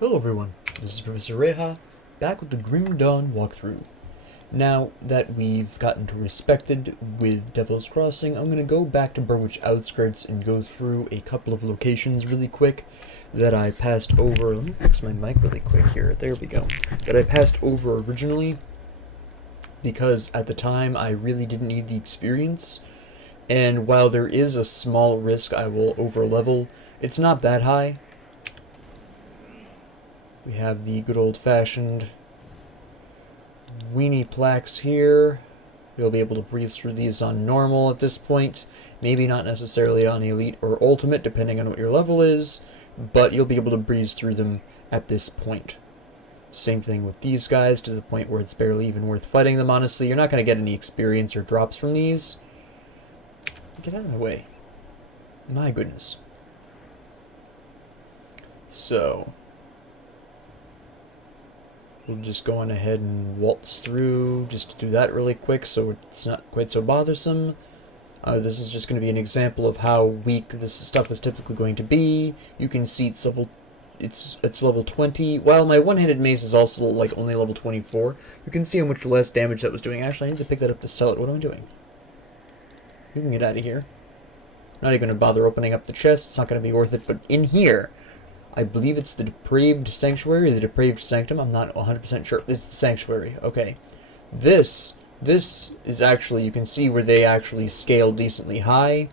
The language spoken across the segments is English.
Hello everyone, this is Professor Reha, back with the Grim Dawn walkthrough. Now that we've gotten to respected with Devil's Crossing, I'm going to go back to Burwich Outskirts and go through a couple of locations really quick that I passed over. Let me fix my mic really quick here, there we go. That I passed over originally, because at the time I really didn't need the experience, and while there is a small risk I will overlevel, it's not that high. We have the good old-fashioned weenie plaques here. You'll be able to breeze through these on normal at this point. Maybe not necessarily on elite or ultimate, depending on what your level is, but you'll be able to breeze through them at this point. Same thing with these guys, to the point where it's barely even worth fighting them, honestly. You're not going to get any experience or drops from these. Get out of my way. My goodness. So we'll just go on ahead and waltz through, just to do that really quick so it's not quite so bothersome. This is just going to be an example of how weak this stuff is typically going to be. You can see it's level 20. While my one-handed mace is also like only level 24, you can see how much less damage that was doing. Actually, I need to pick that up to sell it. What am I doing? You can get out of here. Not even going to bother opening up the chest. It's not going to be worth it. But in here, I believe it's the Depraved Sanctuary, or the Depraved Sanctum. I'm not 100% sure. It's the Sanctuary. Okay. This is actually, you can see where they actually scale decently high.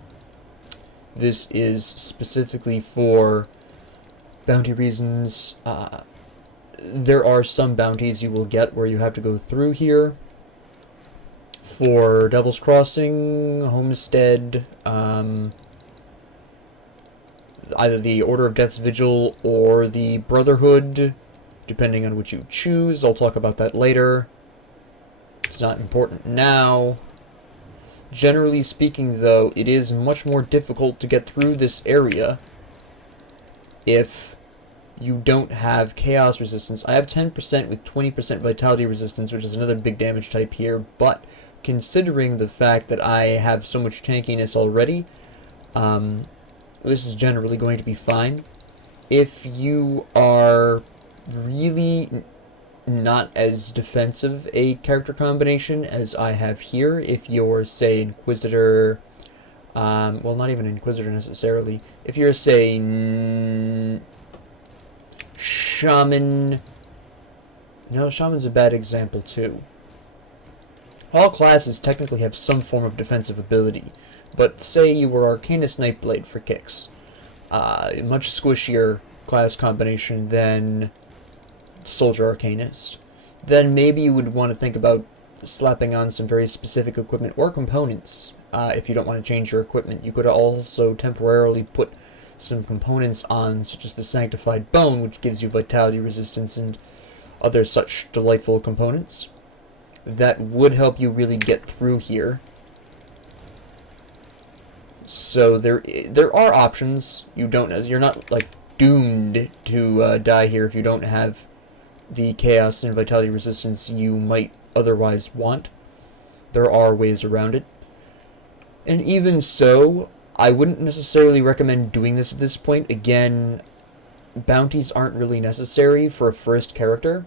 This is specifically for bounty reasons. There are some bounties you will get where you have to go through here. For Devil's Crossing, Homestead, either the Order of Death's Vigil or the Brotherhood, depending on which you choose. I'll talk about that later. It's not important now. Generally speaking, though, it is much more difficult to get through this area if you don't have Chaos Resistance. I have 10% with 20% Vitality Resistance, which is another big damage type here, but considering the fact that I have so much tankiness already, this is generally going to be fine. If you are really not as defensive a character combination as I have here, if you're, say, Inquisitor, well, not even Inquisitor necessarily, if you're, say, Shaman, no, Shaman's a bad example too. All classes technically have some form of defensive ability, but say you were Arcanist Nightblade for kicks, a much squishier class combination than Soldier Arcanist, then maybe you would want to think about slapping on some very specific equipment or components. If you don't want to change your equipment, you could also temporarily put some components on, such as the Sanctified Bone, which gives you vitality resistance and other such delightful components. That would help you really get through here. So there are options. You're not like doomed to die here if you don't have the chaos and vitality resistance you might otherwise want. There are ways around it. And even so, I wouldn't necessarily recommend doing this at this point. Again, bounties aren't really necessary for a first character.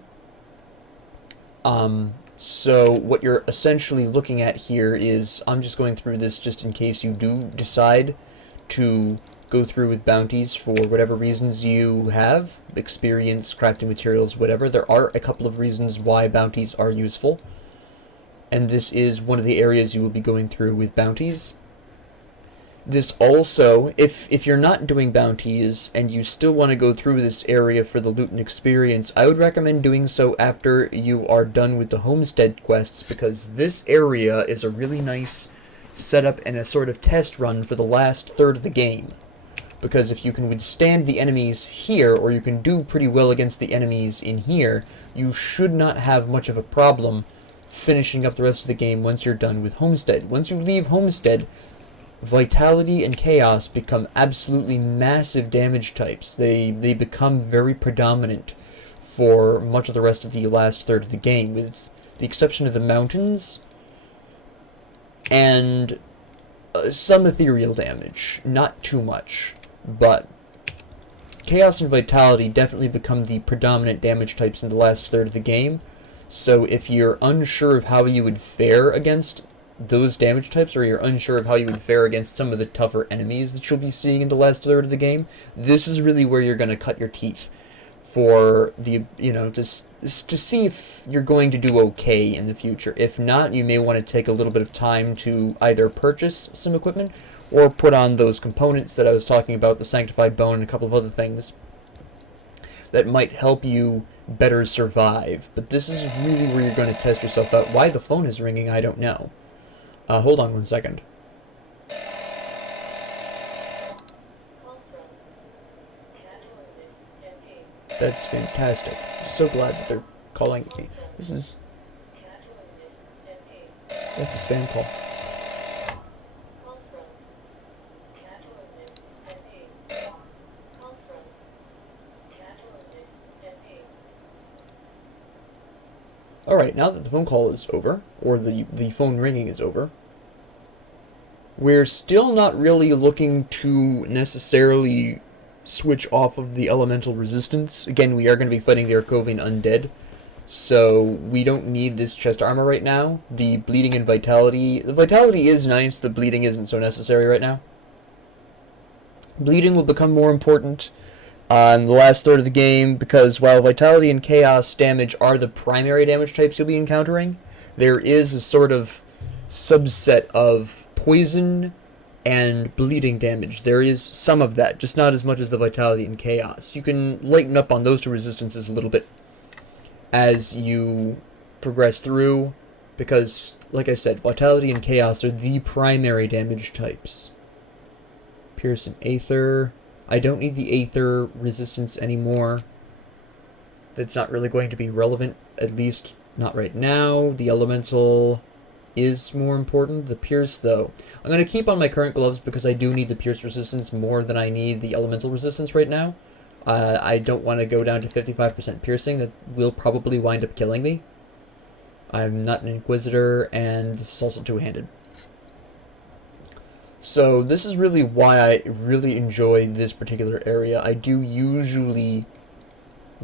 So what you're essentially looking at here is, I'm just going through this just in case you do decide to go through with bounties for whatever reasons you have, experience, crafting materials, whatever. There are a couple of reasons why bounties are useful, and this is one of the areas you will be going through with bounties. This also, if you're not doing bounties and you still want to go through this area for the loot and experience, I would recommend doing so after you are done with the homestead quests, because this area is a really nice setup and a sort of test run for the last third of the game. Because if you can withstand the enemies here, or you can do pretty well against the enemies in here, you should not have much of a problem finishing up the rest of the game once you're done with Homestead. Once you leave Homestead, Vitality and Chaos become absolutely massive damage types. They become very predominant for much of the rest of the last third of the game, with the exception of the mountains and some ethereal damage. Not too much, but Chaos and Vitality definitely become the predominant damage types in the last third of the game. So if you're unsure of how you would fare against those damage types, or you're unsure of how you would fare against some of the tougher enemies that you'll be seeing in the last third of the game, this is really where you're going to cut your teeth for the, to see if you're going to do okay in the future. If not, you may want to take a little bit of time to either purchase some equipment or put on those components that I was talking about, the Sanctified Bone and a couple of other things that might help you better survive. But this is really where you're going to test yourself out. Why the phone is ringing, I don't know. Hold on one second. That's fantastic. I'm so glad that they're calling me. This is... That's a spam call. Alright, now that the phone call is over, or the phone ringing is over, we're still not really looking to necessarily switch off of the elemental resistance. Again, we are going to be fighting the Arkovian Undead, so we don't need this chest armor right now. The bleeding and vitality... The vitality is nice, the bleeding isn't so necessary right now. Bleeding will become more important in the last third of the game, because while vitality and chaos damage are the primary damage types you'll be encountering, there is a sort of subset of poison and bleeding damage. There is some of that, just not as much as the vitality and chaos. You can lighten up on those two resistances a little bit as you progress through, because, like I said, vitality and chaos are the primary damage types. Pierce and Aether. I don't need the Aether resistance anymore. It's not really going to be relevant, at least not right now. The Elemental is more important. The Pierce, though. I'm going to keep on my current gloves because I do need the Pierce resistance more than I need the Elemental resistance right now. I don't want to go down to 55% piercing. That will probably wind up killing me. I'm not an Inquisitor, and this is also two-handed. So this is really why I really enjoy this particular area. I do usually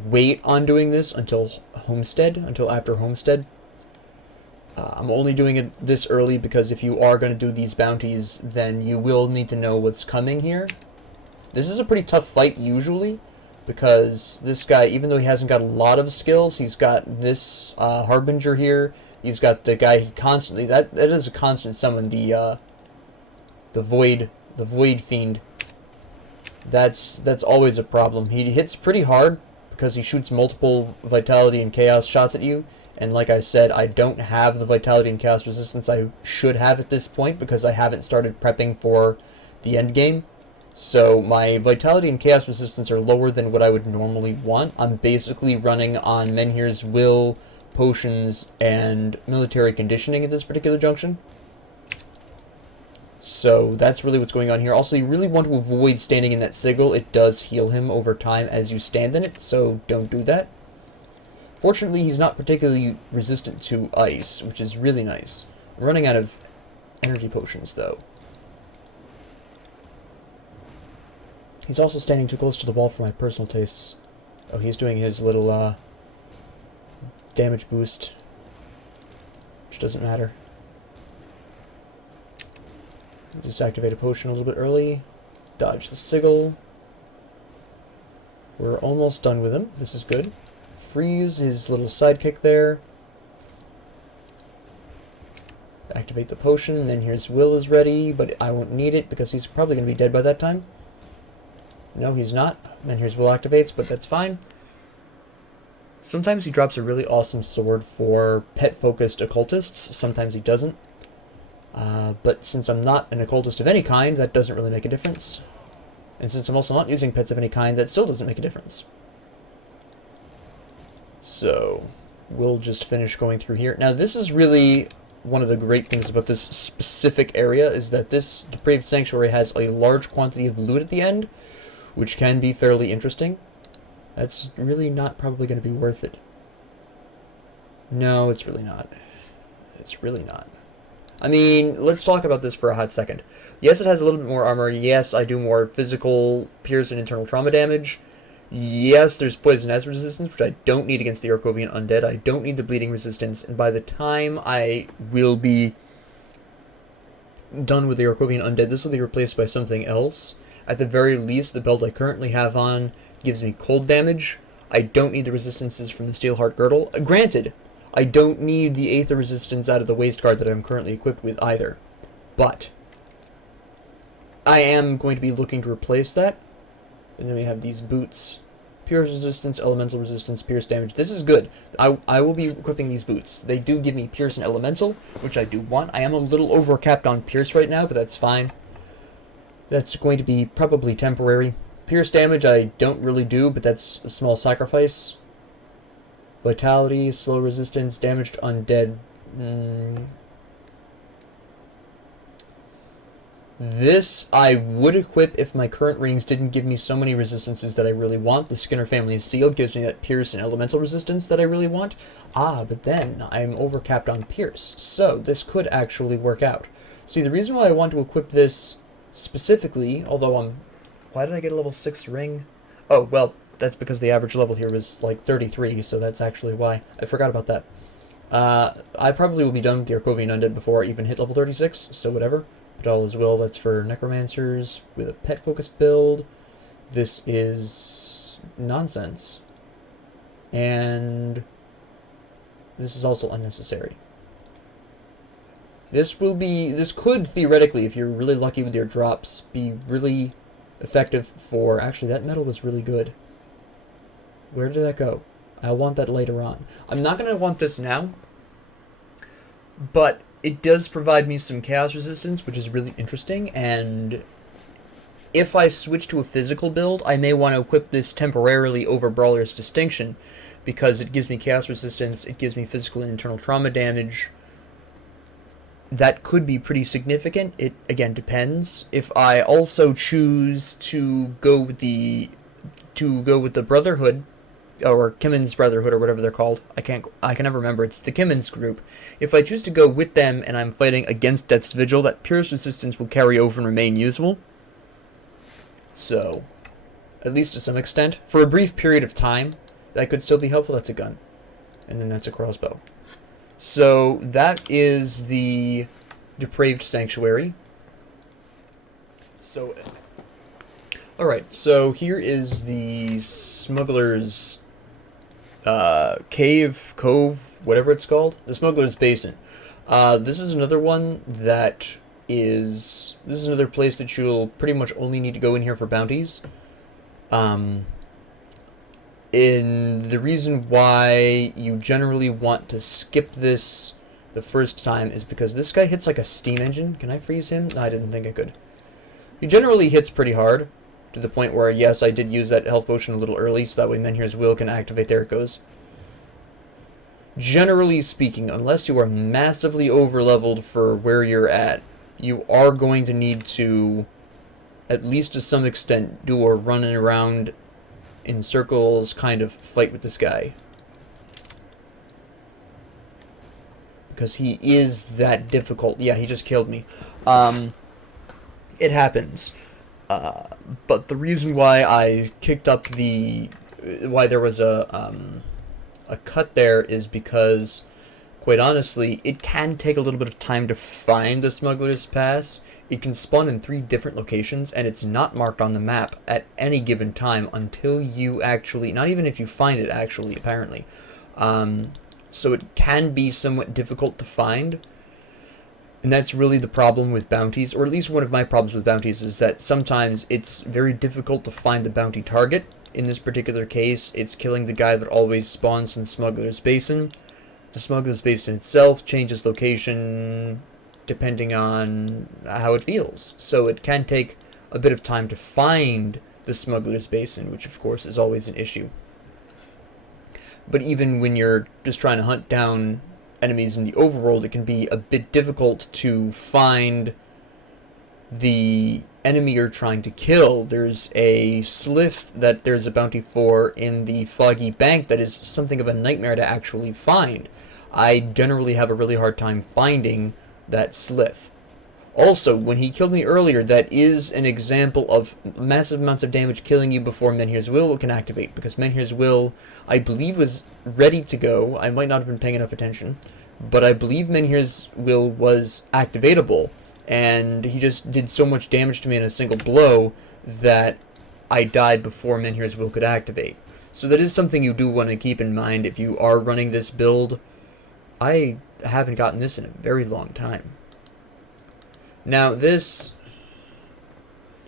wait on doing this until after Homestead. I'm only doing it this early because if you are going to do these bounties, then you will need to know what's coming here. This is a pretty tough fight usually, because this guy, even though he hasn't got a lot of skills, he's got this Harbinger here. He's got the guy he constantly... That is a constant summon, the Void Fiend. That's always a problem. He hits pretty hard because he shoots multiple Vitality and Chaos shots at you. And like I said, I don't have the Vitality and Chaos resistance I should have at this point because I haven't started prepping for the end game. So my Vitality and Chaos resistance are lower than what I would normally want. I'm basically running on Menhir's Will, Potions, and Military Conditioning at this particular junction. So that's really what's going on here. Also, you really want to avoid standing in that sigil. It does heal him over time as you stand in it, so don't do that. Fortunately, he's not particularly resistant to ice, which is really nice. I'm running out of energy potions, though. He's also standing too close to the wall for my personal tastes. Oh, he's doing his little damage boost, which doesn't matter. Just activate a potion a little bit early. Dodge the sigil. We're almost done with him. This is good. Freeze his little sidekick there. Activate the potion, and then here's Will is ready, but I won't need it because he's probably going to be dead by that time. No, he's not. Then here's Will activates, but that's fine. Sometimes he drops a really awesome sword for pet-focused occultists. Sometimes he doesn't. But since I'm not an occultist of any kind, that doesn't really make a difference. And since I'm also not using pets of any kind, that still doesn't make a difference. So, we'll just finish going through here. Now, this is really one of the great things about this specific area, is that this Depraved Sanctuary has a large quantity of loot at the end, which can be fairly interesting. That's really not probably going to be worth it. No, it's really not. It's really not. I mean, let's talk about this for a hot second. Yes, it has a little bit more armor. Yes, I do more physical, pierce, and internal trauma damage. Yes, there's poison as resistance, which I don't need against the Arkovian Undead. I don't need the bleeding resistance, and by the time I will be done with the Arkovian Undead, this will be replaced by something else. At the very least, the belt I currently have on gives me cold damage. I don't need the resistances from the Steelheart Girdle. Granted, I don't need the Aether resistance out of the Waist Guard that I'm currently equipped with either. But I am going to be looking to replace that. And then we have these boots. Pierce resistance, elemental resistance, pierce damage. This is good. I will be equipping these boots. They do give me pierce and elemental, which I do want. I am a little overcapped on pierce right now, but that's fine. That's going to be probably temporary. Pierce damage I don't really do, but that's a small sacrifice. Vitality, slow resistance, damaged undead. This I would equip if my current rings didn't give me so many resistances that I really want. The Skinner family of Seal gives me that pierce and elemental resistance that I really want. But then I'm overcapped on pierce, so this could actually work out. See, the reason why I want to equip this specifically, although why did I get a level 6 ring? Oh, well, that's because the average level here was like 33, so that's actually why. I forgot about that. I probably will be done with the Arkovian Undead before I even hit level 36, so whatever. But all is well, that's for Necromancers with a pet-focused build. This is nonsense. And this is also unnecessary. This could, theoretically, if you're really lucky with your drops, be really effective for... Actually, that metal was really good. Where did that go? I want that later on. I'm not going to want this now, but it does provide me some chaos resistance, which is really interesting, and if I switch to a physical build, I may want to equip this temporarily over Brawler's Distinction, because it gives me chaos resistance, it gives me physical and internal trauma damage. That could be pretty significant. It, again, depends. If I also choose to go with the Brotherhood, or Kimmon's Brotherhood, or whatever they're called. I can never remember. It's the Kimmon's group. If I choose to go with them and I'm fighting against Death's Vigil, that Pierce resistance will carry over and remain usable. So, at least to some extent. For a brief period of time, that could still be helpful. That's a gun. And then that's a crossbow. So, that is the Depraved Sanctuary. So, alright, so here is the Smuggler's cave, cove, whatever it's called. The Smuggler's Basin. This is another one that is... This is another place that you'll pretty much only need to go in here for bounties. The reason why you generally want to skip this the first time is because this guy hits like a steam engine. Can I freeze him? No, I didn't think I could. He generally hits pretty hard, to the point where, yes, I did use that health potion a little early, so that way Menhir's Will can activate. There it goes. Generally speaking, unless you are massively over-leveled for where you're at, you are going to need to, at least to some extent, do a running around in circles kind of fight with this guy. Because he is that difficult. Yeah, he just killed me. It happens. But the reason why I kicked up why there was a cut there is because, quite honestly, it can take a little bit of time to find the Smuggler's Pass. It can spawn in 3 different locations, and it's not marked on the map at any given time until you actually, not even if you find it actually, apparently. So it can be somewhat difficult to find. And that's really the problem with bounties, or at least one of my problems with bounties, is that sometimes it's very difficult to find the bounty target. In this particular case, it's killing the guy that always spawns in Smuggler's Basin. The Smuggler's Basin itself changes location depending on how it feels. So it can take a bit of time to find the Smuggler's Basin, which of course is always an issue. But even when you're just trying to hunt down enemies in the overworld, it can be a bit difficult to find the enemy you're trying to kill. There's a slith that there's a bounty for in the Foggy Bank that is something of a nightmare to actually find. I generally have a really hard time finding that slith. Also, when he killed me earlier, that is an example of massive amounts of damage killing you before Menhir's Will can activate, because Menhir's Will, I believe, was ready to go. I might not have been paying enough attention, but I believe Menhir's Will was activatable, and he just did so much damage to me in a single blow that I died before Menhir's Will could activate. So that is something you do want to keep in mind if you are running this build. I haven't gotten this in a very long time. Now, this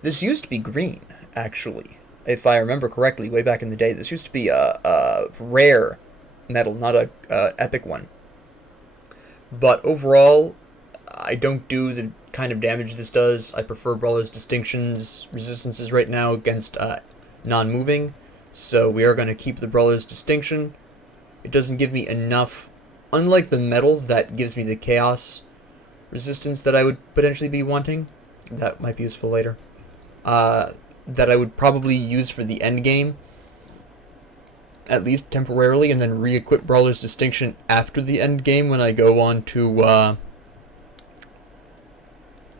used to be green, actually. If I remember correctly, way back in the day. This used to be a rare metal, not a epic one. But overall, I don't do the kind of damage this does. I prefer Brawler's Distinction's resistances right now against non-moving. So we are going to keep the Brawler's Distinction. It doesn't give me enough, unlike the metal that gives me the Chaos resistance that I would potentially be wanting. That might be useful later. That I would probably use for the end game, at least temporarily, and then re-equip Brawler's Distinction after the end game when I go on to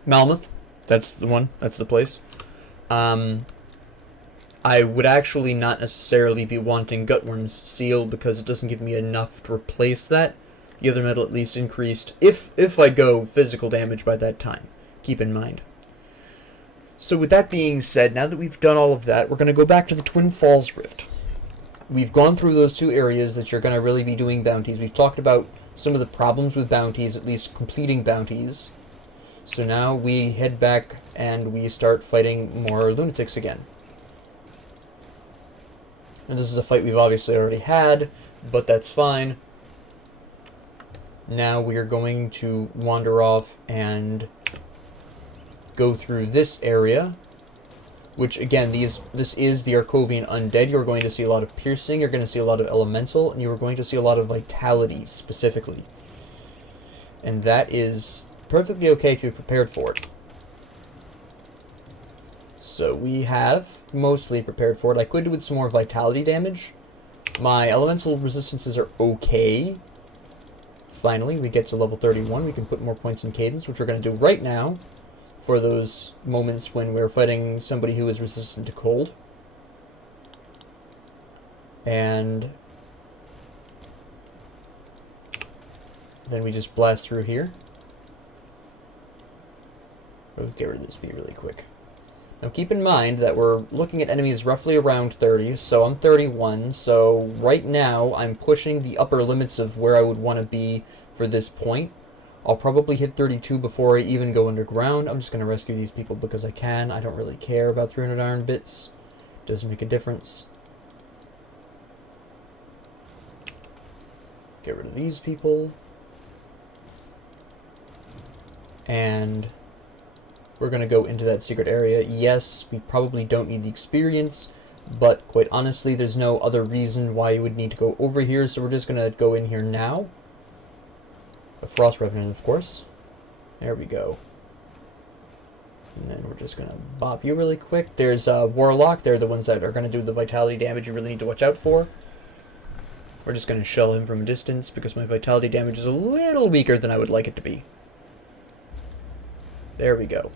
Malmoth. That's the one. That's the place. I would actually not necessarily be wanting Gutworm's Seal because it doesn't give me enough to replace that. The other metal at least increased, if I go physical damage by that time. Keep in mind. So with that being said, now that we've done all of that, we're going to go back to the Twin Falls Rift. We've gone through those two areas that you're going to really be doing bounties. We've talked about some of the problems with bounties, at least completing bounties. So now we head back and we start fighting more lunatics again. And this is a fight we've obviously already had, but that's fine. Now we are going to wander off and go through this area, which again, this is the Arkovian Undead. You're going to see a lot of piercing, you're going to see a lot of elemental, and you're going to see a lot of vitality specifically. And that is perfectly okay if you're prepared for it. So we have mostly prepared for it. I could do with some more vitality damage. My elemental resistances are okay. Finally, we get to level 31. We can put more points in Cadence, which we're going to do right now for those moments when we're fighting somebody who is resistant to cold. And then we just blast through here. We'll get rid of this bee really quick. Now keep in mind that we're looking at enemies roughly around 30, so I'm 31, so right now I'm pushing the upper limits of where I would want to be for this point. I'll probably hit 32 before I even go underground. I'm just going to rescue these people because I can. I don't really care about 300 iron bits. Doesn't make a difference. Get rid of these people. And we're going to go into that secret area. Yes, we probably don't need the experience, but quite honestly, there's no other reason why you would need to go over here, so we're just going to go in here now. A Frost Revenant, of course. There we go. And then we're just going to bop you really quick. There's Warlock. They're the ones that are going to do the vitality damage you really need to watch out for. We're just going to shell him from a distance because my vitality damage is a little weaker than I would like it to be. There we go.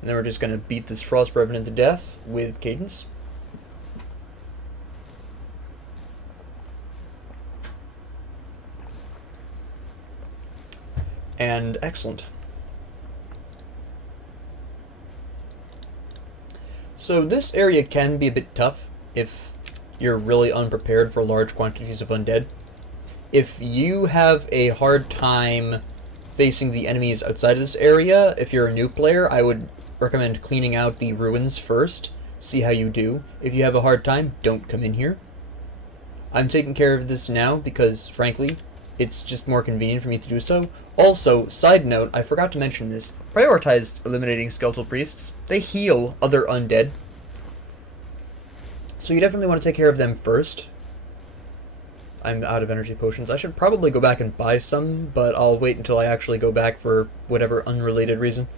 And then we're just going to beat this Frost Revenant to death with Cadence. And excellent. So this area can be a bit tough if you're really unprepared for large quantities of undead. If you have a hard time facing the enemies outside of this area, if you're a new player, I would recommend cleaning out the ruins first. See how you do. If you have a hard time, don't come in here. I'm taking care of this now because, frankly, it's just more convenient for me to do so. Also, side note, I forgot to mention this. Prioritized eliminating skeletal priests. They heal other undead. So you definitely want to take care of them first. I'm out of energy potions. I should probably go back and buy some, but I'll wait until I actually go back for whatever unrelated reason.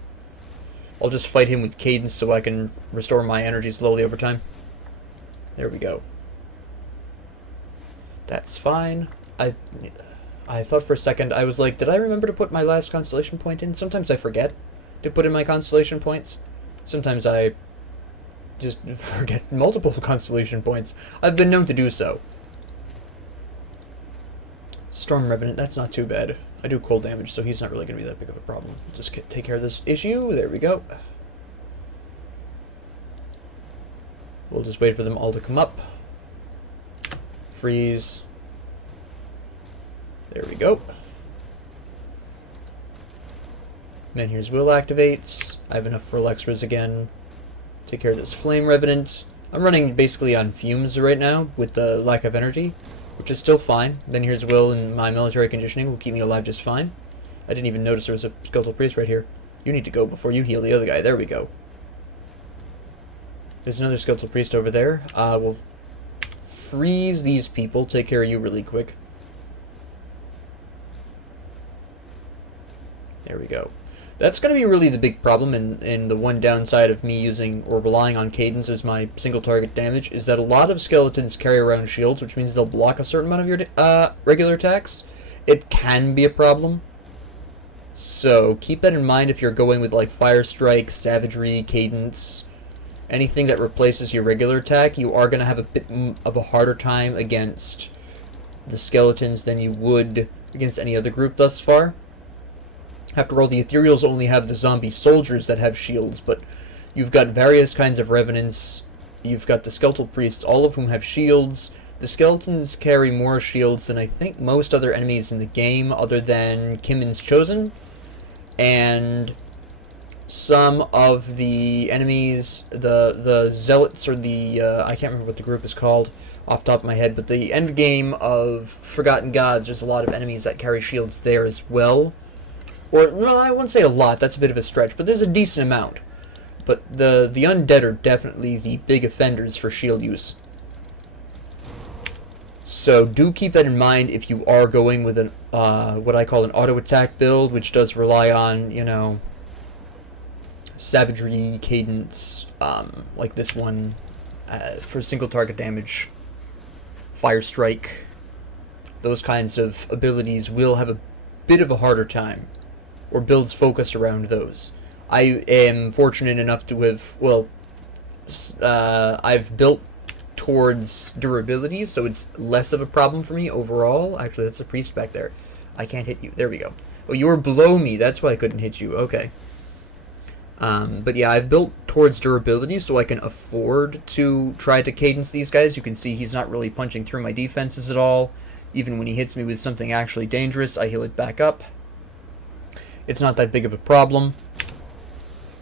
I'll just fight him with Cadence so I can restore my energy slowly over time. There we go. That's fine. I thought for a second, I was like, did I remember to put my last constellation point in? Sometimes I forget to put in my constellation points. Sometimes I just forget multiple constellation points. I've been known to do so. Storm Revenant, that's not too bad. I do cold damage, so he's not really going to be that big of a problem. Just take care of this issue. There we go. We'll just wait for them all to come up. Freeze. There we go. Man Here's Will activates. I have enough for Alexras again. Take care of this Flame Revenant. I'm running basically on fumes right now with the lack of energy, which is still fine. Man Here's Will and my military conditioning will keep me alive just fine. I didn't even notice there was a Skeletal Priest right here. You need to go before you heal the other guy. There we go. There's another Skeletal Priest over there. We'll freeze these people. Take care of you really quick. There we go. That's going to be really the big problem, and the one downside of me using or relying on Cadence as my single target damage is that a lot of skeletons carry around shields, which means they'll block a certain amount of your regular attacks. It can be a problem. So keep that in mind if you're going with like Fire Strike, Savagery, Cadence, anything that replaces your regular attack. You are going to have a bit of a harder time against the skeletons than you would against any other group thus far. After all, the Ethereals only have the zombie soldiers that have shields, but you've got various kinds of revenants. You've got the skeletal priests, all of whom have shields. The skeletons carry more shields than I think most other enemies in the game, other than Kimmon's Chosen. And some of the enemies, the zealots, or the, I can't remember what the group is called off the top of my head, but the end game of Forgotten Gods, there's a lot of enemies that carry shields there as well. Or, no, I wouldn't say a lot, that's a bit of a stretch, but there's a decent amount. But the undead are definitely the big offenders for shield use. So do keep that in mind if you are going with an what I call an auto attack build, which does rely on, you know, Savagery, Cadence, like this one, for single target damage, Fire Strike. Those kinds of abilities will have a bit of a harder time, or builds focus around those. I am fortunate enough to have, well, I've built towards durability, so it's less of a problem for me overall. Actually, that's a priest back there. I can't hit you. There we go. Oh, you were below me. That's why I couldn't hit you. Okay. But yeah, I've built towards durability, so I can afford to try to cadence these guys. You can see he's not really punching through my defenses at all. Even when he hits me with something actually dangerous, I heal it back up. It's not that big of a problem.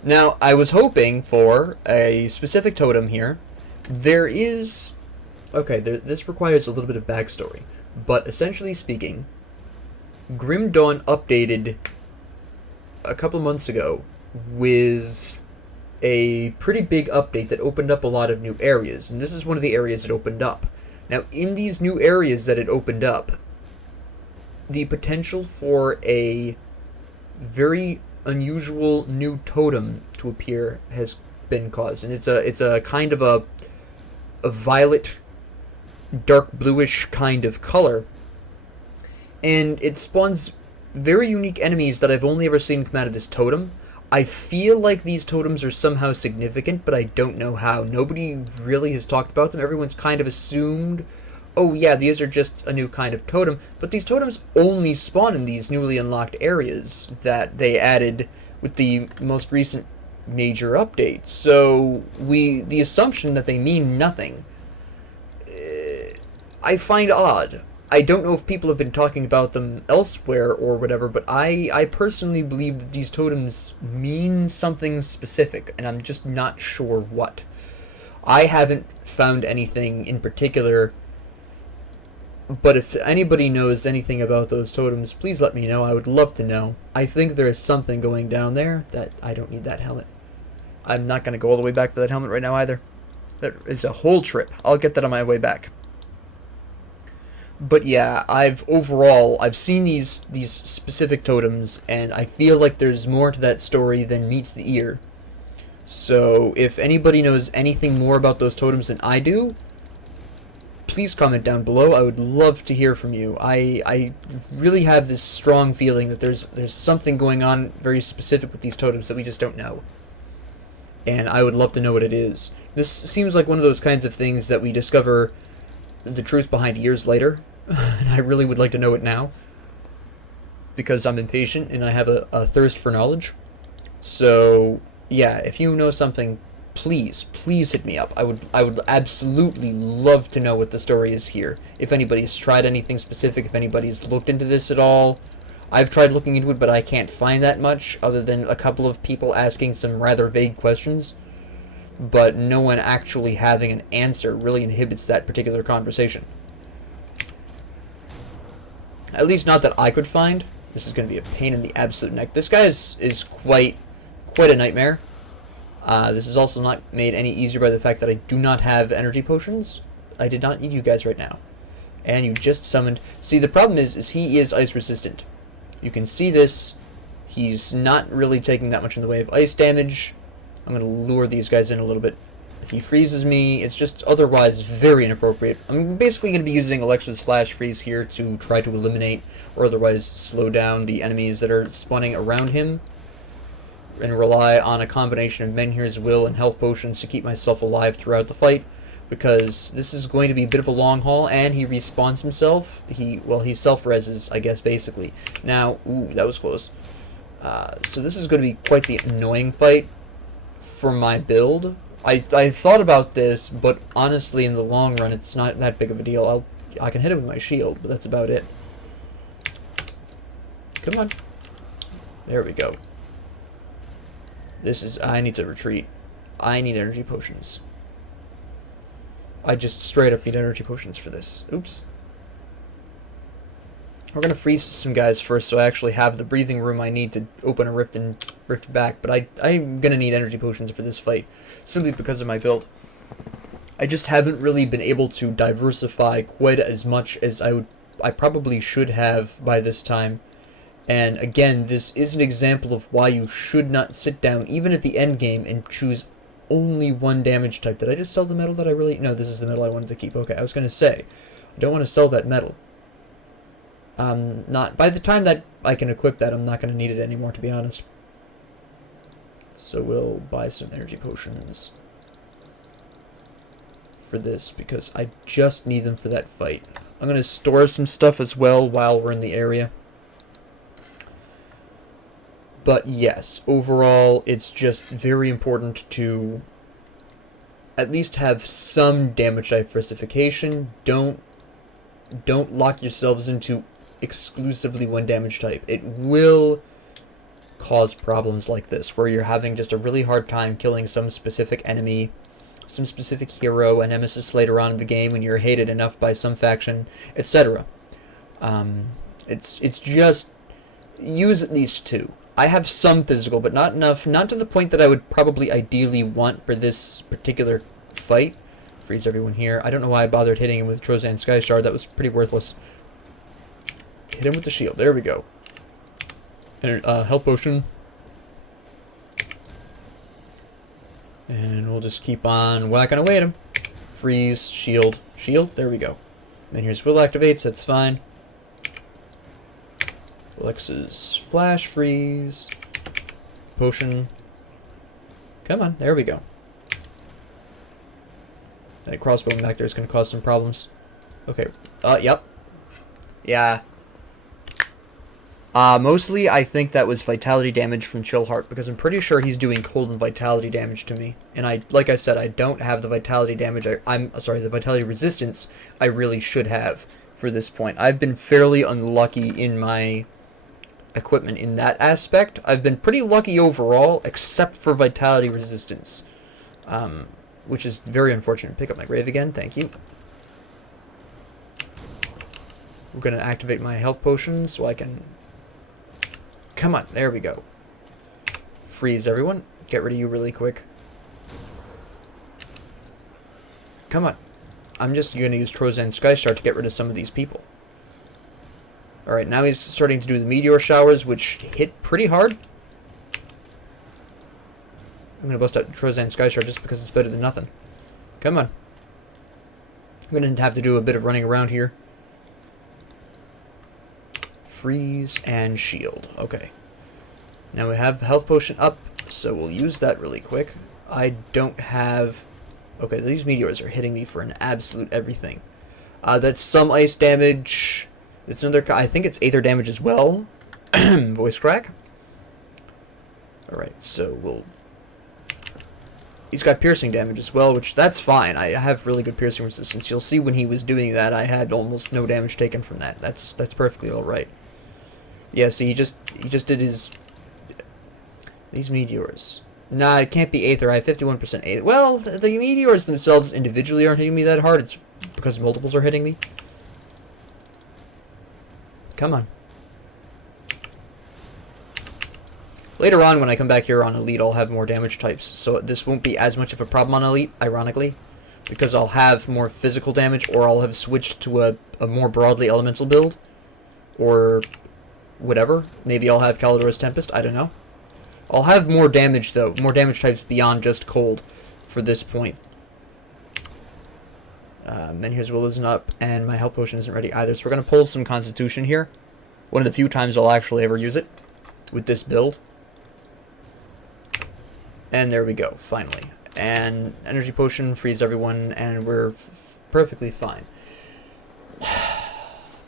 Now, I was hoping for a specific totem here. There is... Okay, this requires a little bit of backstory. But essentially speaking, Grim Dawn updated a couple months ago with a pretty big update that opened up a lot of new areas. And this is one of the areas it opened up. Now, in these new areas that it opened up, the potential for a very unusual new totem to appear has been caused, and it's a kind of a violet, dark bluish kind of color, and it spawns very unique enemies that I've only ever seen come out of this totem. I feel like these totems are somehow significant, but I don't know how. Nobody really has talked about them. Everyone's kind of assumed, oh yeah, these are just a new kind of totem, but these totems only spawn in these newly unlocked areas that they added with the most recent major update. So the assumption that they mean nothing, I find odd. I don't know if people have been talking about them elsewhere or whatever, but I personally believe that these totems mean something specific, and I'm just not sure what. I haven't found anything in particular, but if anybody knows anything about those totems, please let me know. I would love to know. I think there is something going down there that I don't need that helmet. I'm not going to go all the way back for that helmet right now either. That is a whole trip. I'll get that on my way back. But yeah, I've seen these specific totems, and I feel like there's more to that story than meets the ear. So if anybody knows anything more about those totems than I do, please comment down below. I would love to hear from you. I really have this strong feeling that there's something going on very specific with these totems that we just don't know. And I would love to know what it is. This seems like one of those kinds of things that we discover the truth behind years later, and I really would like to know it now. Because I'm impatient and I have a thirst for knowledge. So, yeah, if you know something, please hit me up. I would absolutely love to know what the story is here. If anybody's tried anything specific, if anybody's looked into this at all. I've tried looking into it, but I can't find that much, other than a couple of people asking some rather vague questions. But no one actually having an answer really inhibits that particular conversation. At least not that I could find. This is going to be a pain in the absolute neck. This guy is quite a nightmare. This is also not made any easier by the fact that I do not have energy potions. I did not need you guys right now. And you just summoned... See, the problem is he is ice resistant. You can see this. He's not really taking that much in the way of ice damage. I'm going to lure these guys in a little bit. He freezes me. It's just otherwise very inappropriate. I'm basically going to be using Alexa's Flash Freeze here to try to eliminate or otherwise slow down the enemies that are spawning around him, and rely on a combination of Menhir's Will and health potions to keep myself alive throughout the fight, because this is going to be a bit of a long haul, and he respawns himself. He self-reses, I guess, basically. Now, ooh, that was close. So this is going to be quite the annoying fight for my build. I thought about this, but honestly, in the long run, it's not that big of a deal. I can hit him with my shield, but that's about it. Come on. There we go. I need to retreat. I need energy potions. I just straight up need energy potions for this. Oops. We're gonna freeze some guys first, so I actually have the breathing room I need to open a rift and rift back, but I'm gonna need energy potions for this fight, simply because of my build. I just haven't really been able to diversify quite as much as I probably should have by this time. And again, this is an example of why you should not sit down, even at the end game, and choose only one damage type. Did I just sell the metal that I really... No, this is the metal I wanted to keep. Okay, I was going to say, I don't want to sell that metal. By the time that I can equip that, I'm not going to need it anymore, to be honest. So we'll buy some energy potions for this, because I just need them for that fight. I'm going to store some stuff as well while we're in the area. But yes, overall, it's just very important to at least have some damage diversification. Don't lock yourselves into exclusively one damage type. It will cause problems like this, where you're having just a really hard time killing some specific enemy, some specific hero, a nemesis later on in the game when you're hated enough by some faction, etc. It's just use at least two. I have some physical, but not enough, not to the point that I would probably ideally want for this particular fight. Freeze everyone here. I don't know why I bothered hitting him with Trozan Sky Shard. That was pretty worthless. Hit him with the shield. There we go. And health potion. And we'll just keep on whacking away at him. Freeze, shield, shield. There we go. And here's Will activates. That's fine. Alexa's Flash Freeze. Potion. Come on, there we go. That crossbow back there is going to cause some problems. Okay. Yep. Yeah. Mostly I think that was vitality damage from Chillheart, because I'm pretty sure he's doing cold and vitality damage to me. And like I said, I don't have the vitality damage, the vitality resistance I really should have for this point. I've been fairly unlucky in my equipment in that aspect. I've been pretty lucky overall, except for vitality resistance. Which is very unfortunate. Pick up my grave again, thank you. I'm going to activate my health potion so I can... Come on, there we go. Freeze everyone. Get rid of you really quick. Come on. I'm just going to use Trozan Skystar to get rid of some of these people. Alright, now he's starting to do the meteor showers, which hit pretty hard. I'm going to bust out Trozan Skystar just because it's better than nothing. Come on. I'm going to have to do a bit of running around here. Freeze and shield. Okay. Now we have health potion up, so we'll use that really quick. I don't have... Okay, these meteors are hitting me for an absolute everything. That's some ice damage. It's another... I think it's aether damage as well. Voice crack. Alright, so we'll... He's got piercing damage as well, which that's fine. I have really good piercing resistance. You'll see when he was doing that, I had almost no damage taken from that. That's perfectly alright. Yeah, see, he just did his... These meteors. Nah, it can't be aether. I have 51% aether. Well, the meteors themselves individually aren't hitting me that hard. It's because multiples are hitting me. Come on. Later on, when I come back here on Elite, I'll have more damage types, so this won't be as much of a problem on Elite, ironically, because I'll have more physical damage, or I'll have switched to a more broadly elemental build, or whatever. Maybe I'll have Calidora's Tempest, I don't know. I'll have more damage, though, more damage types beyond just cold for this point. Menhir's Will isn't up, and my health potion isn't ready either, so we're going to pull some Constitution here. One of the few times I'll actually ever use it with this build. And there we go, finally. And energy potion frees everyone, and we're perfectly fine.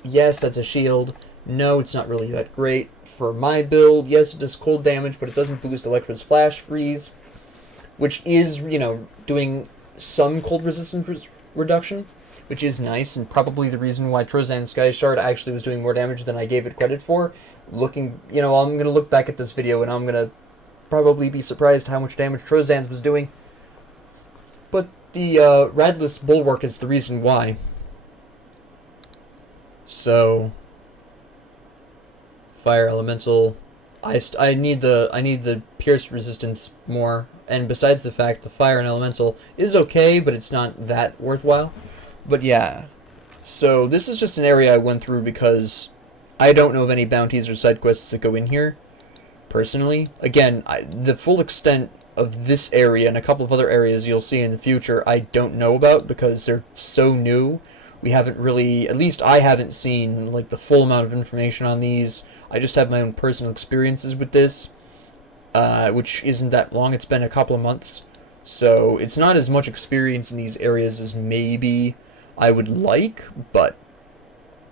Yes, that's a shield. No, it's not really that great. For my build, yes, it does cold damage, but it doesn't boost Electra's flash freeze, which is, you know, doing some cold resistance reduction, which is nice, and probably the reason why Trozan's Sky Shard actually was doing more damage than I gave it credit for. Looking, you know, I'm going to look back at this video, and I'm going to probably be surprised how much damage Trozan's was doing. But the Radless Bulwark is the reason why. So, Fire Elemental. I need the Pierce resistance more. And besides the fact the Fire and Elemental is okay, but it's not that worthwhile. But yeah. So this is just an area I went through because I don't know of any bounties or side quests that go in here. Personally, again, the full extent of this area and a couple of other areas you'll see in the future I don't know about because they're so new. We haven't really, at least I haven't seen like the full amount of information on these. I just have my own personal experiences with this, which isn't that long. It's been a couple of months, so it's not as much experience in these areas as maybe I would like, but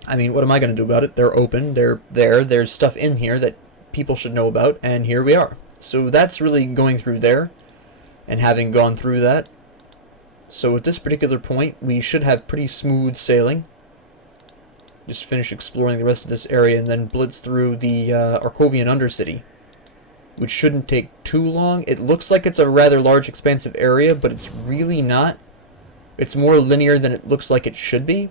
I mean, what am I going to do about it? They're open, they're there, there's stuff in here that people should know about, and here we are. So that's really going through there, and having gone through that. So at this particular point, we should have pretty smooth sailing. Just finish exploring the rest of this area, and then blitz through the Arkovian Undercity, which shouldn't take too long. It looks like it's a rather large, expansive area, but it's really not. It's more linear than it looks like it should be,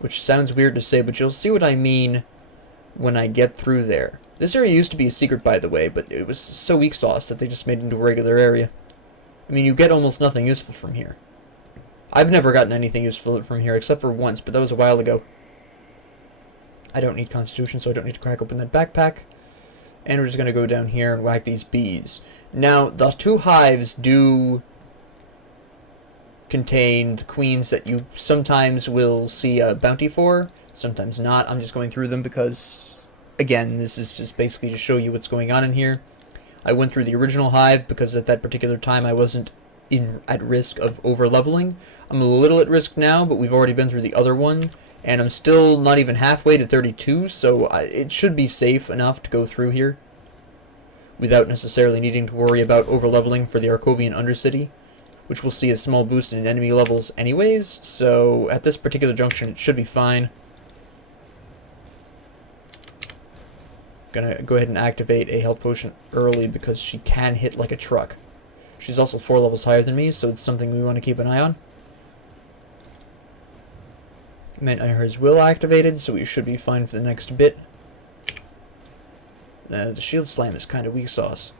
which sounds weird to say, but you'll see what I mean when I get through there. This area used to be a secret, by the way, but it was so weak sauce that they just made it into a regular area. I mean, you get almost nothing useful from here. I've never gotten anything useful from here, except for once, but that was a while ago. I don't need Constitution, so I don't need to crack open that backpack. And we're just going to go down here and whack these bees. Now, the two hives do contain the queens that you sometimes will see a bounty for, sometimes not. I'm just going through them because, again, this is just basically to show you what's going on in here. I went through the original hive because at that particular time I wasn't at risk of over-leveling. I'm a little at risk now, but we've already been through the other one, and I'm still not even halfway to 32, so it should be safe enough to go through here without necessarily needing to worry about over-leveling for the Arkovian Undercity, which will see a small boost in enemy levels anyways, so at this particular junction it should be fine. Gonna go ahead and activate a health potion early because she can hit like a truck. She's also 4 levels higher than me, so it's something we want to keep an eye on. Menhir's Will activated, so we should be fine for the next bit. The Shield Slam is kind of weak sauce.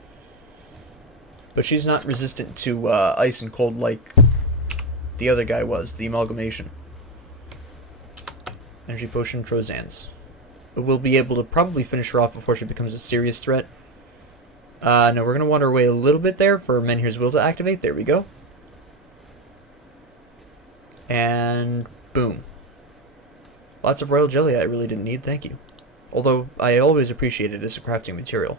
But she's not resistant to ice and cold like the other guy was, the Amalgamation. Energy Potion, Trozan's. But we'll be able to probably finish her off before she becomes a serious threat. No, we're going to wander away a little bit there for Menhir's Will to activate. There we go. And boom. Lots of royal jelly I really didn't need, thank you. Although I always appreciate it as a crafting material.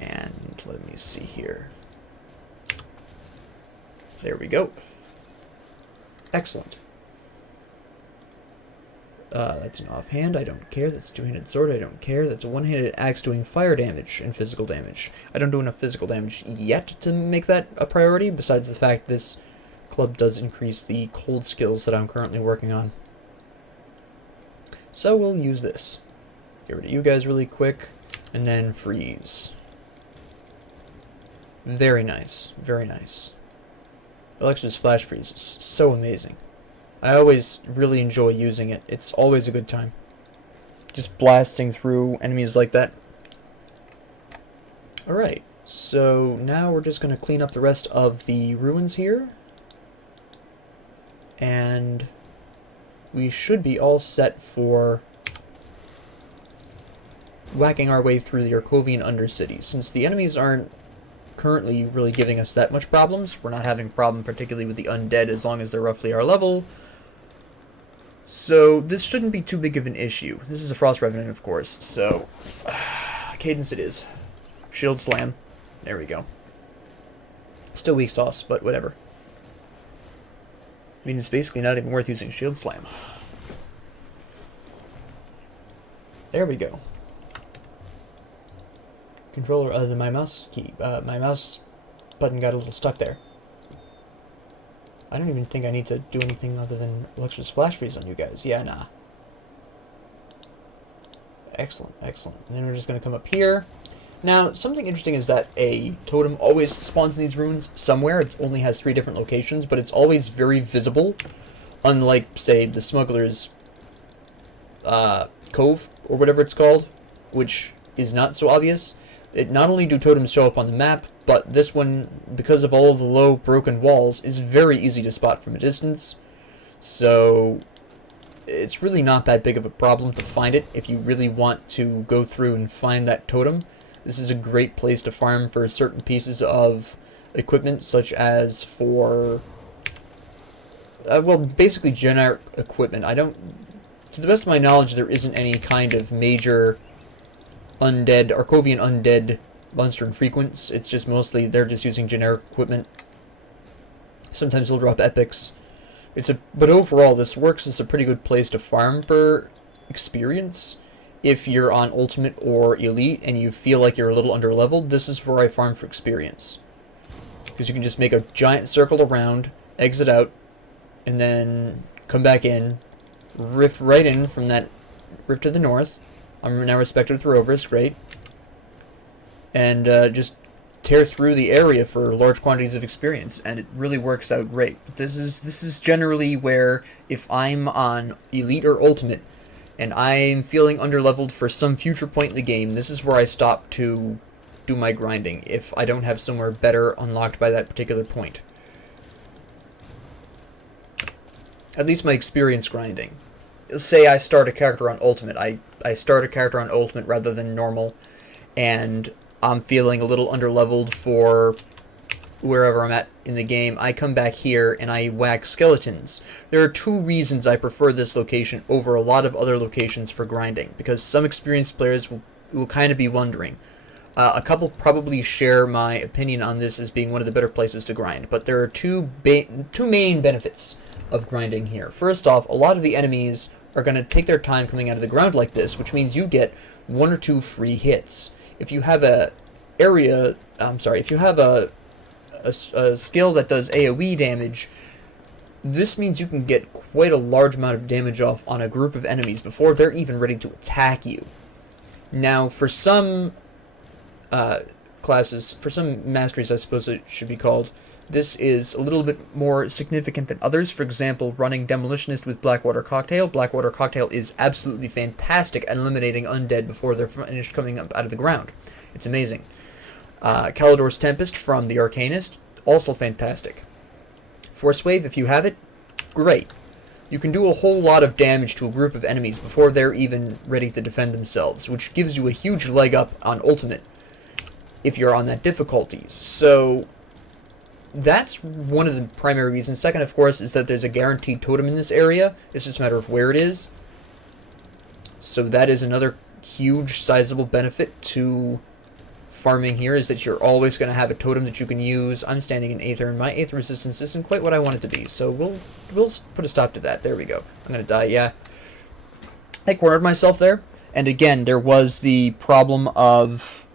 And let me see here. There we go. Excellent. That's an offhand, I don't care. That's a two-handed sword, I don't care. That's a one-handed axe doing fire damage and physical damage. I don't do enough physical damage yet to make that a priority, besides the fact this club does increase the cold skills that I'm currently working on. So we'll use this. Get rid of you guys really quick, and then freeze. Very nice, very nice. Alexa's flash freeze is so amazing. I always really enjoy using it. It's always a good time. Just blasting through enemies like that. Alright, so now we're just going to clean up the rest of the ruins here. And we should be all set for whacking our way through the Arkovian Undercity. Since the enemies aren't currently really giving us that much problems, we're not having a problem particularly with the undead as long as they're roughly our level. So this shouldn't be too big of an issue. This is a Frost Revenant, of course, so Cadence it is. Shield Slam. There we go. Still weak sauce, but whatever. I mean, it's basically not even worth using Shield Slam. There we go. Controller, my mouse key, my mouse button got a little stuck there. I don't even think I need to do anything other than Alexa's flash freeze on you guys. Yeah, nah. Excellent, excellent. And then we're just going to come up here. Now, something interesting is that a totem always spawns in these ruins somewhere. It only has 3 different locations, but it's always very visible. Unlike, say, the Smuggler's Cove, or whatever it's called, which is not so obvious. It not only do totems show up on the map, but this one, because of all of the low broken walls, is very easy to spot from a distance. So it's really not that big of a problem to find it if you really want to go through and find that totem. This is a great place to farm for certain pieces of equipment, such as for, well, basically generic equipment. To the best of my knowledge, there isn't any kind of major undead, Arkovian undead monster infrequents. It's just mostly they're just using generic equipment. Sometimes they'll drop epics. But overall, this works as a pretty good place to farm for experience. If you're on Ultimate or Elite and you feel like you're a little underleveled, this is where I farm for experience. Because you can just make a giant circle around, exit out, and then come back in, rift right in from that rift to the north. I'm now respected with rovers, great. And just tear through the area for large quantities of experience, and it really works out great. This is generally where, if I'm on Elite or Ultimate, and I'm feeling underleveled for some future point in the game, this is where I stop to do my grinding, if I don't have somewhere better unlocked by that particular point. At least my experience grinding. Say I start a character on Ultimate. I start a character on Ultimate rather than normal, and I'm feeling a little underleveled for wherever I'm at in the game. I come back here and I whack skeletons. There are 2 reasons I prefer this location over a lot of other locations for grinding, because some experienced players will kind of be wondering. A couple probably share my opinion on this as being one of the better places to grind, but there are two main benefits of grinding here. First off, a lot of the enemies are going to take their time coming out of the ground like this, which means you get 1 or 2 free hits. If you have a skill that does AoE damage, this means you can get quite a large amount of damage off on a group of enemies before they're even ready to attack you. Now, for some classes, for some masteries I suppose it should be called, this is a little bit more significant than others. For example, running Demolitionist with Blackwater Cocktail. Blackwater Cocktail is absolutely fantastic at eliminating undead before they're finished coming up out of the ground. It's amazing. Calidor's Tempest from the Arcanist, also fantastic. Force Wave, if you have it, great. You can do a whole lot of damage to a group of enemies before they're even ready to defend themselves, which gives you a huge leg up on Ultimate if you're on that difficulty. So that's one of the primary reasons. Second, of course, is that there's a guaranteed totem in this area. It's just a matter of where it is. So that is another huge, sizable benefit to farming here, is that you're always going to have a totem that you can use. I'm standing in Aether, and my Aether resistance isn't quite what I want it to be, so we'll put a stop to that. There we go. I'm going to die, yeah. I cornered myself there, and again, there was the problem of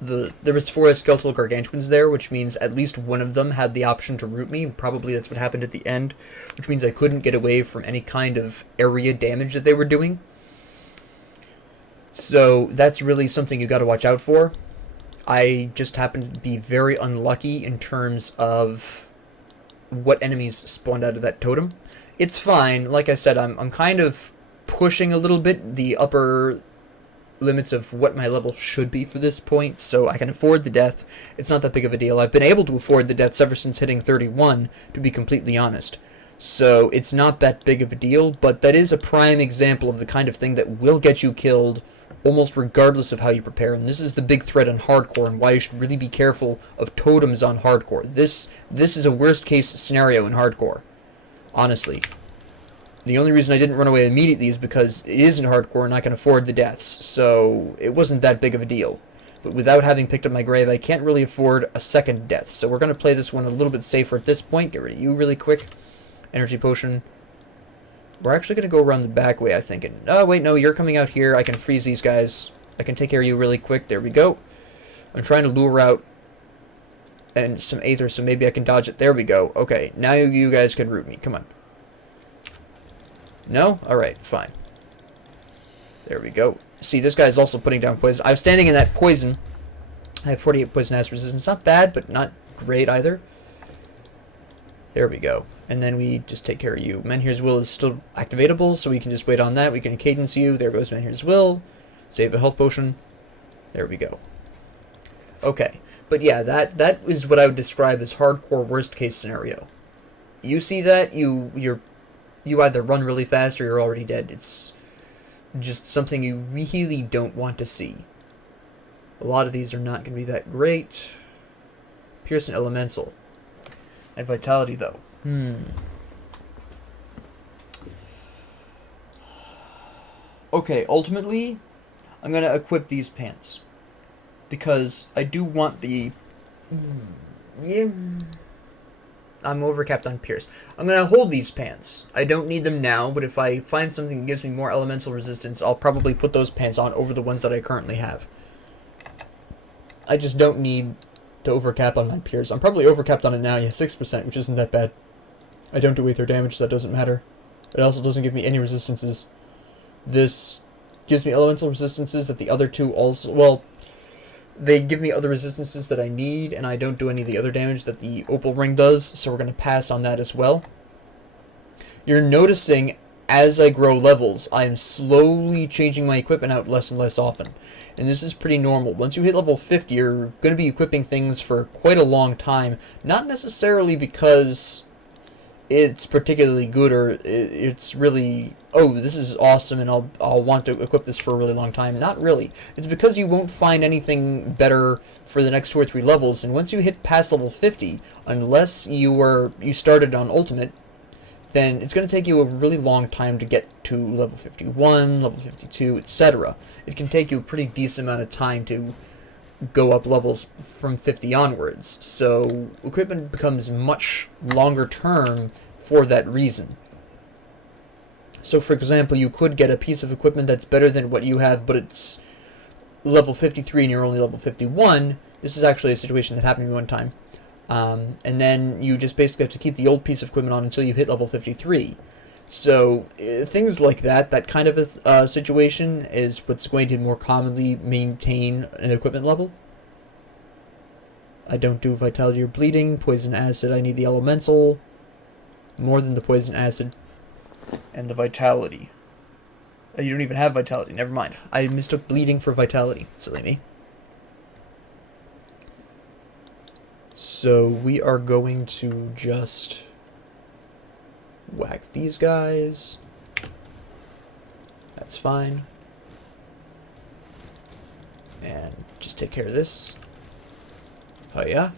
there was 4 skeletal gargantuans there, which means at least one of them had the option to root me, and probably that's what happened at the end, which means I couldn't get away from any kind of area damage that they were doing. So that's really something you got to watch out for. I just happened to be very unlucky in terms of what enemies spawned out of that totem. It's fine. Like I said, I'm kind of pushing a little bit the upper limits of what my level should be for this point, so I can afford the death. It's not that big of a deal. I've been able to afford the deaths ever since hitting 31, to be completely honest. So it's not that big of a deal, but that is a prime example of the kind of thing that will get you killed almost regardless of how you prepare. And this is the big threat on hardcore, and why you should really be careful of totems on hardcore. This is a worst case scenario in hardcore, honestly. The only reason I didn't run away immediately is because it isn't hardcore and I can afford the deaths, so it wasn't that big of a deal. But without having picked up my grave, I can't really afford a second death, so we're going to play this one a little bit safer at this point. Get rid of you really quick. Energy potion. We're actually going to go around the back way, I think. And, oh, wait, no, you're coming out here. I can freeze these guys. I can take care of you really quick. There we go. I'm trying to lure out and some Aether, so maybe I can dodge it. There we go. Okay, now you guys can root me. Come on. No? Alright, fine. There we go. See, this guy's also putting down poison. I was standing in that poison. I have 48 poison acid resistance. Not bad, but not great either. There we go. And then we just take care of you. Menhir's Will is still activatable, so we can just wait on that. We can cadence you. There goes Menhir's Will. Save a health potion. There we go. Okay. But yeah, that is what I would describe as hardcore worst case scenario. You see that, you either run really fast or you're already dead. It's just something you really don't want to see. A lot of these are not going to be that great. Pierce and Elemental. And Vitality, though. Okay, ultimately, I'm going to equip these pants. Because I do want the... Yeah... I'm overcapped on Pierce. I'm going to hold these pants. I don't need them now, but if I find something that gives me more elemental resistance, I'll probably put those pants on over the ones that I currently have. I just don't need to overcap on my Pierce. I'm probably overcapped on it now, yeah, 6%, which isn't that bad. I don't do Aether damage, so that doesn't matter. It also doesn't give me any resistances. This gives me elemental resistances that the other two also... Well, they give me other resistances that I need, and I don't do any of the other damage that the Opal Ring does, so we're going to pass on that as well. You're noticing, as I grow levels, I am slowly changing my equipment out less and less often. And this is pretty normal. Once you hit level 50, you're going to be equipping things for quite a long time. Not necessarily because it's particularly good or it's really, oh, this is awesome and I'll want to equip this for a really long time. Not really. It's because you won't find anything better for the next 2 or 3 levels, and once you hit past level 50, unless you started on Ultimate, then it's going to take you a really long time to get to level 51, level 52, etc. It can take you a pretty decent amount of time to go up levels from 50 onwards, so equipment becomes much longer term for that reason. So for example, you could get a piece of equipment that's better than what you have, but it's level 53 and you're only level 51. This is actually a situation that happened to me one time. And then you just basically have to keep the old piece of equipment on until you hit level 53. So things like that kind of a situation is what's going to more commonly maintain an equipment level. I don't do Vitality or Bleeding. Poison Acid, I need the Elemental. More than the Poison Acid and the Vitality. You don't even have Vitality, never mind. I mistook Bleeding for Vitality, silly me. So we are going to just whack these guys. That's fine. And just take care of this. Oh yeah.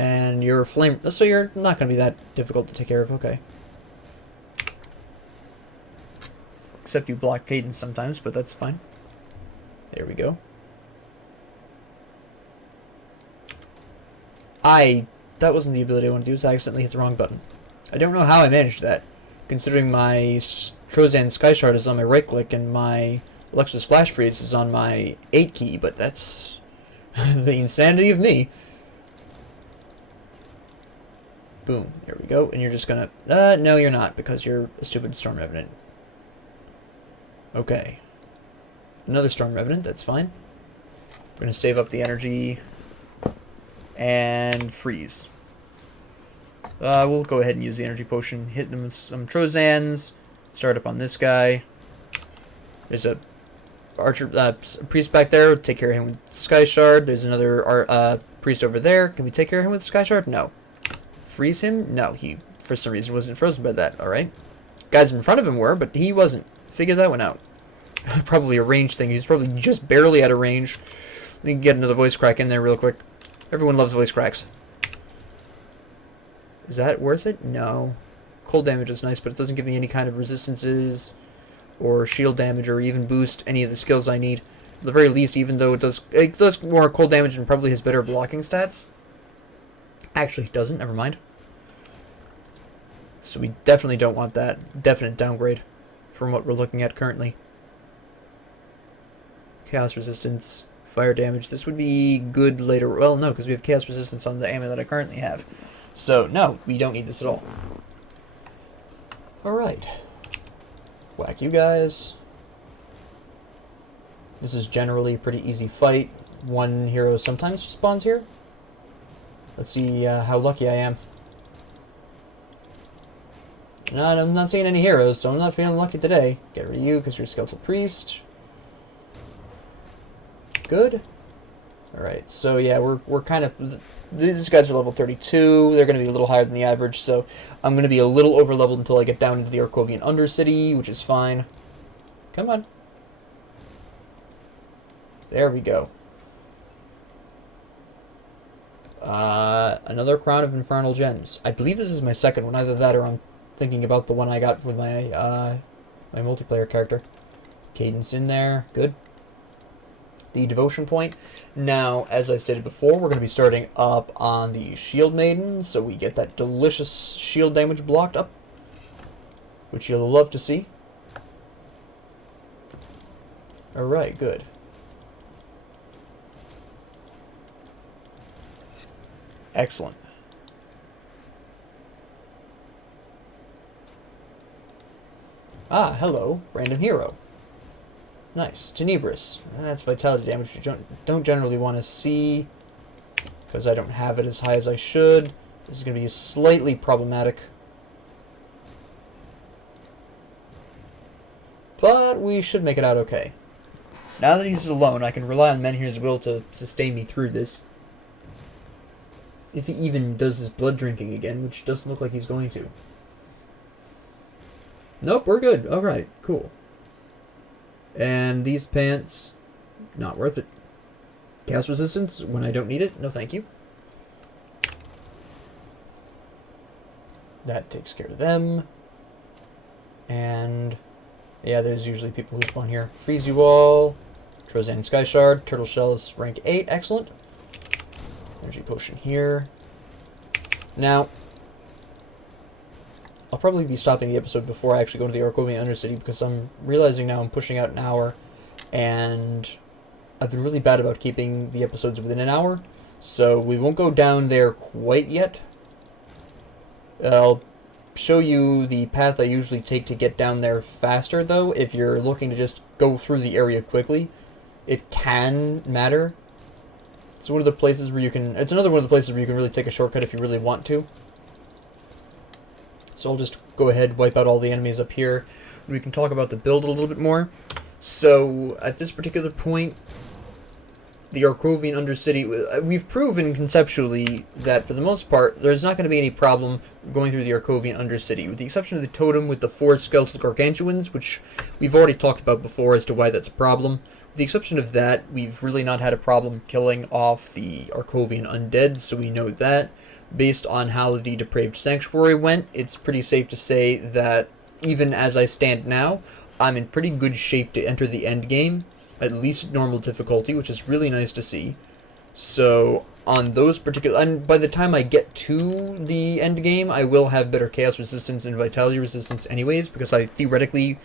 And you're flame... So you're not going to be that difficult to take care of. Okay. Except you block Cadence sometimes, but that's fine. There we go. That wasn't the ability I wanted to use. I accidentally hit the wrong button. I don't know how I managed that, considering my Trozan Sky Shard is on my right click and my Alexa's Flash Freeze is on my 8 key, but that's the insanity of me. Boom. There we go. And you're just gonna... no, you're not, because you're a stupid Storm Revenant. Okay. Another Storm Revenant. That's fine. We're gonna save up the energy and freeze. We'll go ahead and use the energy potion. Hit them with some Trozans. Start up on this guy. There's a archer priest back there. Take care of him with Sky Shard. There's another priest over there. Can we take care of him with Sky Shard? No. Freeze him? No, he for some reason wasn't frozen by that. Alright. Guys in front of him were, but he wasn't. Figure that one out. Probably a range thing. He's probably just barely out of range. Let me get another voice crack in there real quick. Everyone loves voice cracks. Is that worth it? No. Cold damage is nice, but it doesn't give me any kind of resistances or shield damage or even boost any of the skills I need. At the very least, even though it does more cold damage and probably has better blocking stats. Actually, it doesn't. Never mind. So we definitely don't want that. Definite downgrade from what we're looking at currently. Chaos resistance, fire damage. This would be good later. Well, no, because we have chaos resistance on the amulet I currently have. So, no, we don't need this at all. Alright. Whack you guys. This is generally a pretty easy fight. One hero sometimes spawns here. Let's see how lucky I am. No, I'm not seeing any heroes, so I'm not feeling lucky today. Get rid of you because you're a skeletal priest. Good. Alright, so yeah, we're kind of... These guys are level 32. They're going to be a little higher than the average, so I'm going to be a little over-leveled until I get down into the Arkovian Undercity, which is fine. Come on. There we go. Another Crown of Infernal Gems. I believe this is my second one. Either that or I'm thinking about the one I got with my, my multiplayer character. Cadence in there. Good. The devotion point. Now, as I stated before, we're going to be starting up on the Shieldmaiden, so we get that delicious shield damage blocked up, which you'll love to see. Alright, good. Excellent. Ah, hello, random hero. Nice. Tenebris. That's vitality damage you don't generally want to see, because I don't have it as high as I should. This is going to be slightly problematic. But we should make it out okay. Now that he's alone, I can rely on Menhir's will to sustain me through this. If he even does his blood drinking again, which doesn't look like he's going to. Nope, we're good. Alright, cool. And these pants, not worth it. Chaos resistance when I don't need it? No, thank you. That takes care of them. And yeah, there's usually people who spawn here. Freeze you all. Trozan Sky Shard. Turtle Shell is rank 8. Excellent. Energy potion here. Now, I'll probably be stopping the episode before I actually go to the Arkovian Undercity, because I'm realizing now I'm pushing out an hour, and I've been really bad about keeping the episodes within an hour, so we won't go down there quite yet. I'll show you the path I usually take to get down there faster, though. If you're looking to just go through the area quickly, it can matter. It's one of the places where you can... It's another one of the places where you can really take a shortcut if you really want to. So I'll just go ahead, wipe out all the enemies up here. We can talk about the build a little bit more. So, at this particular point, the Arkovian Undercity, we've proven conceptually that, for the most part, there's not going to be any problem going through the Arkovian Undercity, with the exception of the totem with the 4 skeletal gargantuans, which we've already talked about before as to why that's a problem. With the exception of that, we've really not had a problem killing off the Arkovian undead, so we know that. based on how the Depraved Sanctuary went, it's pretty safe to say that even as I stand now, I'm in pretty good shape to enter the end game, at least normal difficulty, which is really nice to see. So on those particular, and by the time I get to the end game, I will have better chaos resistance and vitality resistance anyways, because I theoretically,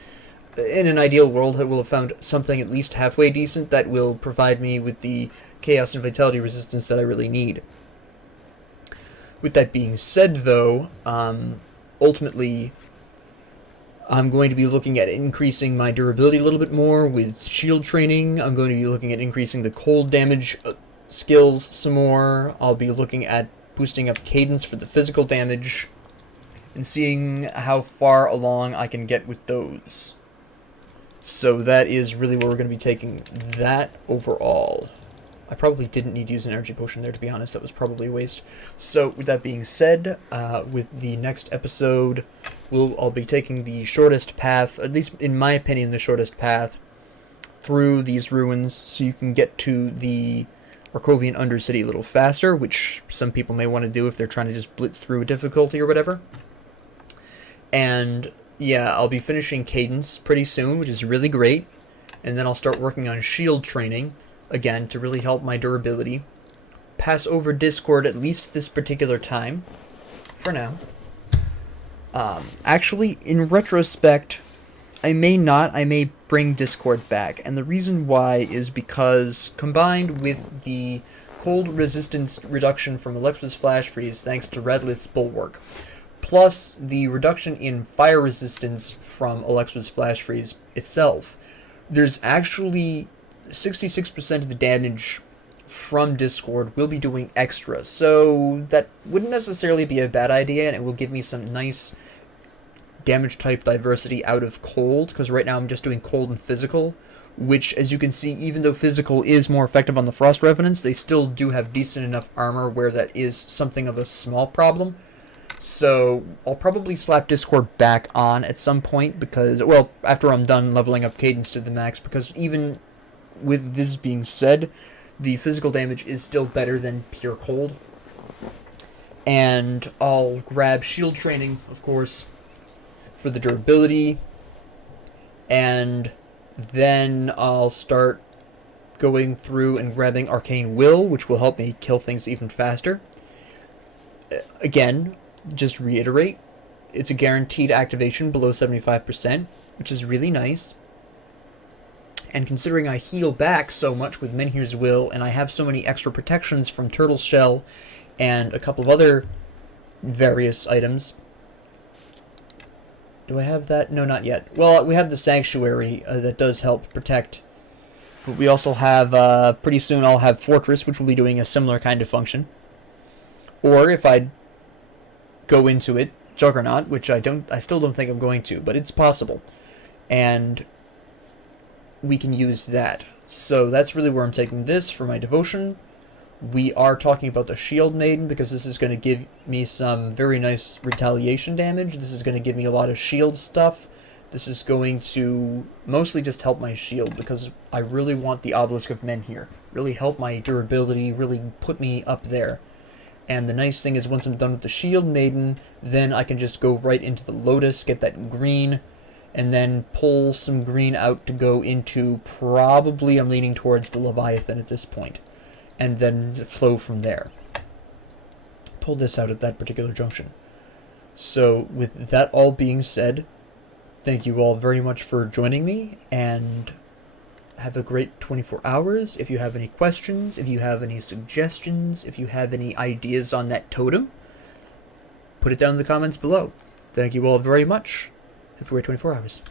in an ideal world, I will have found something at least halfway decent that will provide me with the chaos and vitality resistance that I really need. With that being said, though, ultimately, I'm going to be looking at increasing my durability a little bit more with shield training. I'm going to be looking at increasing the cold damage skills some more. I'll be looking at boosting up cadence for the physical damage and seeing how far along I can get with those. So that is really where we're going to be taking that overall. I probably didn't need to use an energy potion there, to be honest. That was probably a waste. So with that being said, with the next episode, I'll be taking the shortest path, at least in my opinion, the shortest path through these ruins so you can get to the Arkovian Undercity a little faster, which some people may want to do if they're trying to just blitz through a difficulty or whatever. And yeah, I'll be finishing Cadence pretty soon, which is really great. And then I'll start working on shield training, again, to really help my durability. Pass over Discord at least this particular time, for now. Actually, in retrospect, I may bring Discord back, and the reason why is because combined with the cold resistance reduction from Alexa's Flash Freeze thanks to Radlith's Bulwark, plus the reduction in fire resistance from Alexa's Flash Freeze itself, there's actually 66% of the damage from Discord will be doing extra, so that wouldn't necessarily be a bad idea, and it will give me some nice damage type diversity out of cold, because right now I'm just doing cold and physical, which, as you can see, even though physical is more effective on the Frost Revenants, they still do have decent enough armor where that is something of a small problem. So I'll probably slap Discord back on at some point, because, well, after I'm done leveling up Cadence to the max, because even with this being said, the physical damage is still better than pure cold. And I'll grab shield training, of course, for the durability, and then I'll start going through and grabbing Arcane Will, which will help me kill things even faster. Again, just reiterate, it's a guaranteed activation below 75%, which is really nice. And considering I heal back so much with Menhir's Will, and I have so many extra protections from Turtle Shell and a couple of other various items. Do I have that? No, not yet. Well, we have the Sanctuary that does help protect. But we also have, pretty soon I'll have Fortress, which will be doing a similar kind of function. Or if I go into it, Juggernaut, which I still don't think I'm going to, but it's possible. And we can use that. So that's really where I'm taking this for my devotion. We are talking about the Shieldmaiden because this is going to give me some very nice retaliation damage. This is going to give me a lot of shield stuff. This is going to mostly just help my shield because I really want the Obelisk of Menhir. Really help my durability, really put me up there. And the nice thing is once I'm done with the Shieldmaiden, then I can just go right into the Lotus, get that green, and then pull some green out to go into, probably I'm leaning towards the Leviathan at this point, and then flow from there. Pull this out at that particular junction. So with that all being said, thank you all very much for joining me, and have a great 24 hours. If you have any questions, if you have any suggestions, if you have any ideas on that totem, put it down in the comments below. Thank you all very much. Have a great 24 hours.